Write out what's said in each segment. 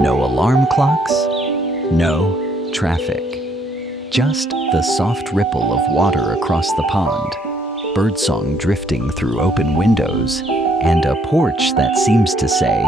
No alarm clocks, no traffic. Just the soft ripple of water across the pond, birdsong drifting through open windows, and a porch that seems to say,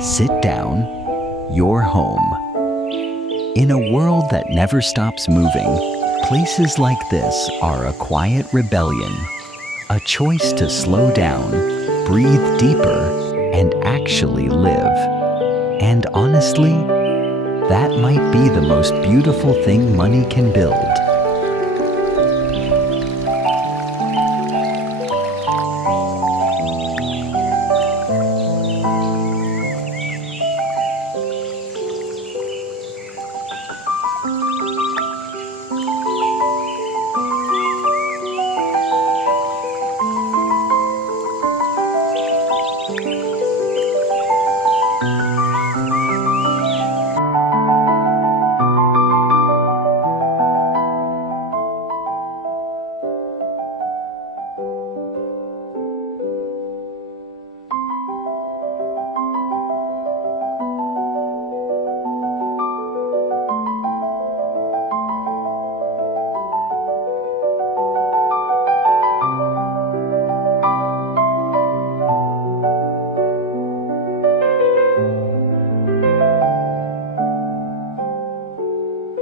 "Sit down, you're home." In a world that never stops moving, places like this are a quiet rebellion, a choice to slow down, breathe deeper, and actually live. And honestly, that might be the most beautiful thing money can build.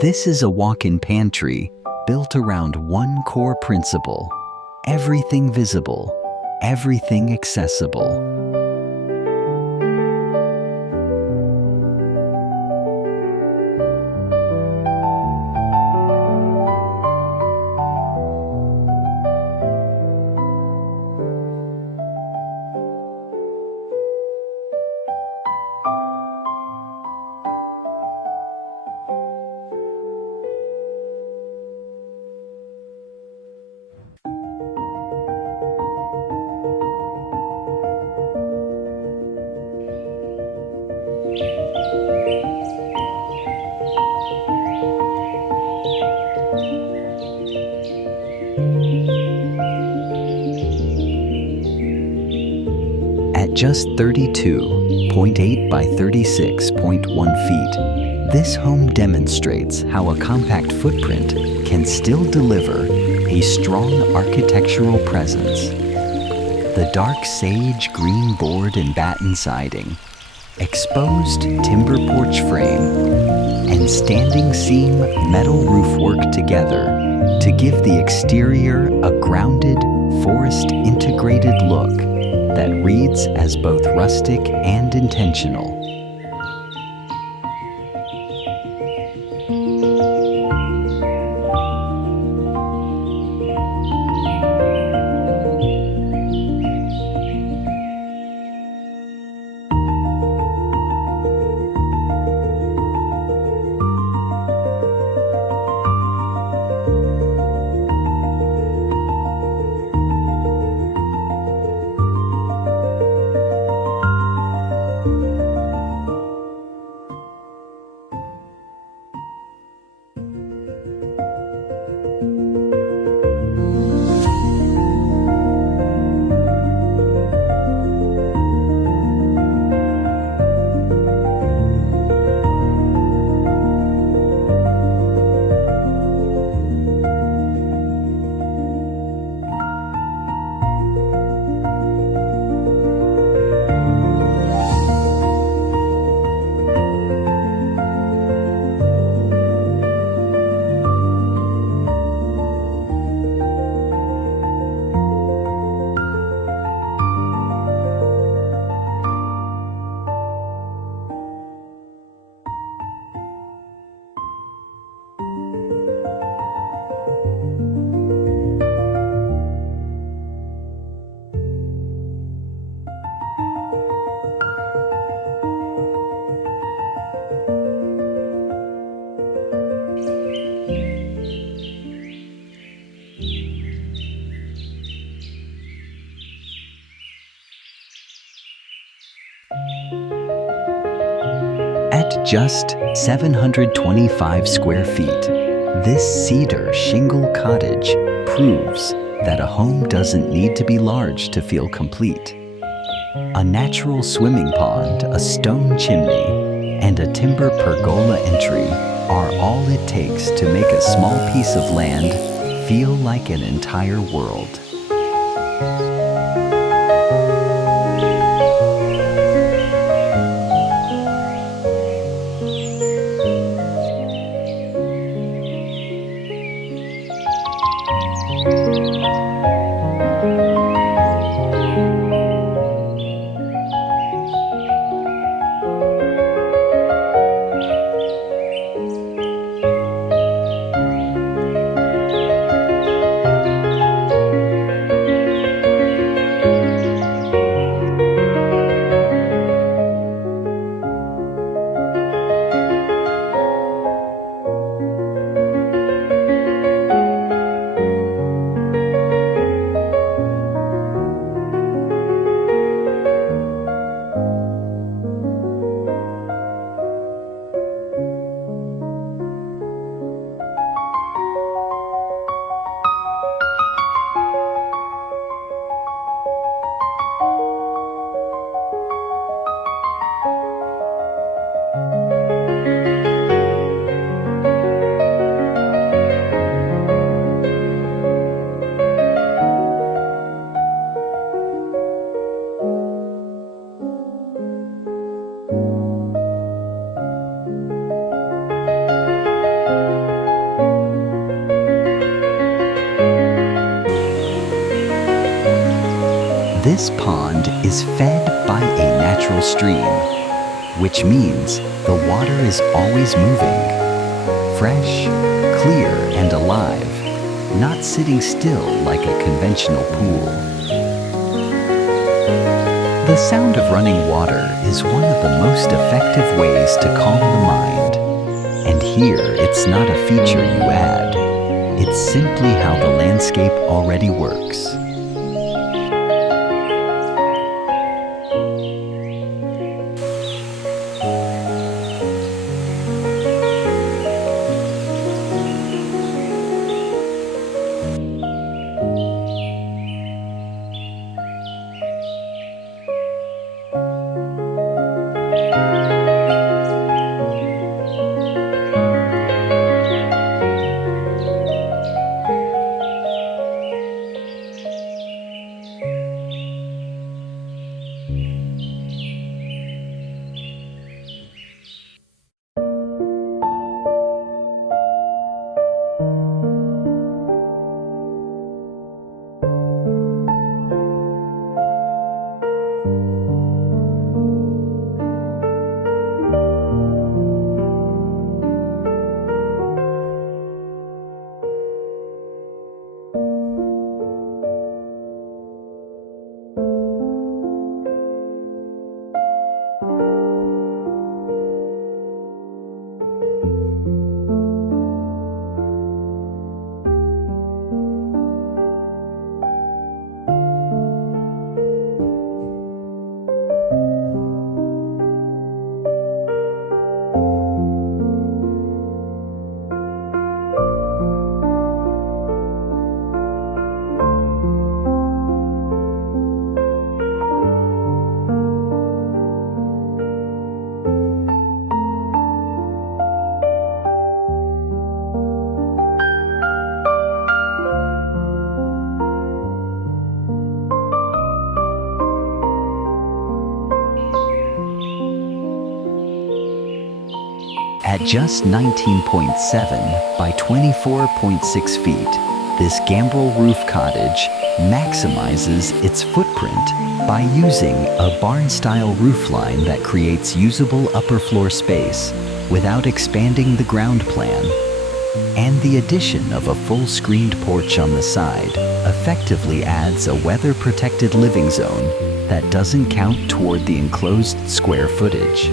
This is a walk-in pantry built around one core principle: everything visible, everything accessible. At just 32.8 by 36.1 feet, this home demonstrates how a compact footprint can still deliver a strong architectural presence. The dark sage green board and batten siding, exposed timber porch frame, and standing seam metal roof work together to give the exterior a grounded, forest-integrated look that reads as both rustic and intentional. At just 725 square feet, this cedar shingle cottage proves that a home doesn't need to be large to feel complete. A natural swimming pond, a stone chimney, and a timber pergola entry are all it takes to make a small piece of land feel like an entire world. This pond is fed by a natural stream, which means the water is always moving, fresh, clear, and alive, not sitting still like a conventional pool. The sound of running water is one of the most effective ways to calm the mind. And here, it's not a feature you add. It's simply how the landscape already works. At just 19.7 by 24.6 feet, this gambrel-roof cottage maximizes its footprint by using a barn-style roofline that creates usable upper floor space without expanding the ground plan. And the addition of a full screened porch on the side effectively adds a weather-protected living zone that doesn't count toward the enclosed square footage.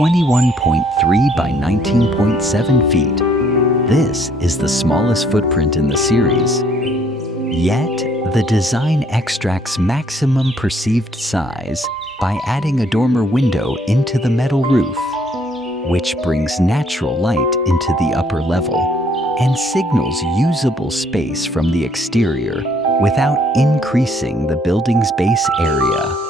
21.3 by 19.7 feet. This is the smallest footprint in the series. Yet, the design extracts maximum perceived size by adding a dormer window into the metal roof, which brings natural light into the upper level and signals usable space from the exterior without increasing the building's base area.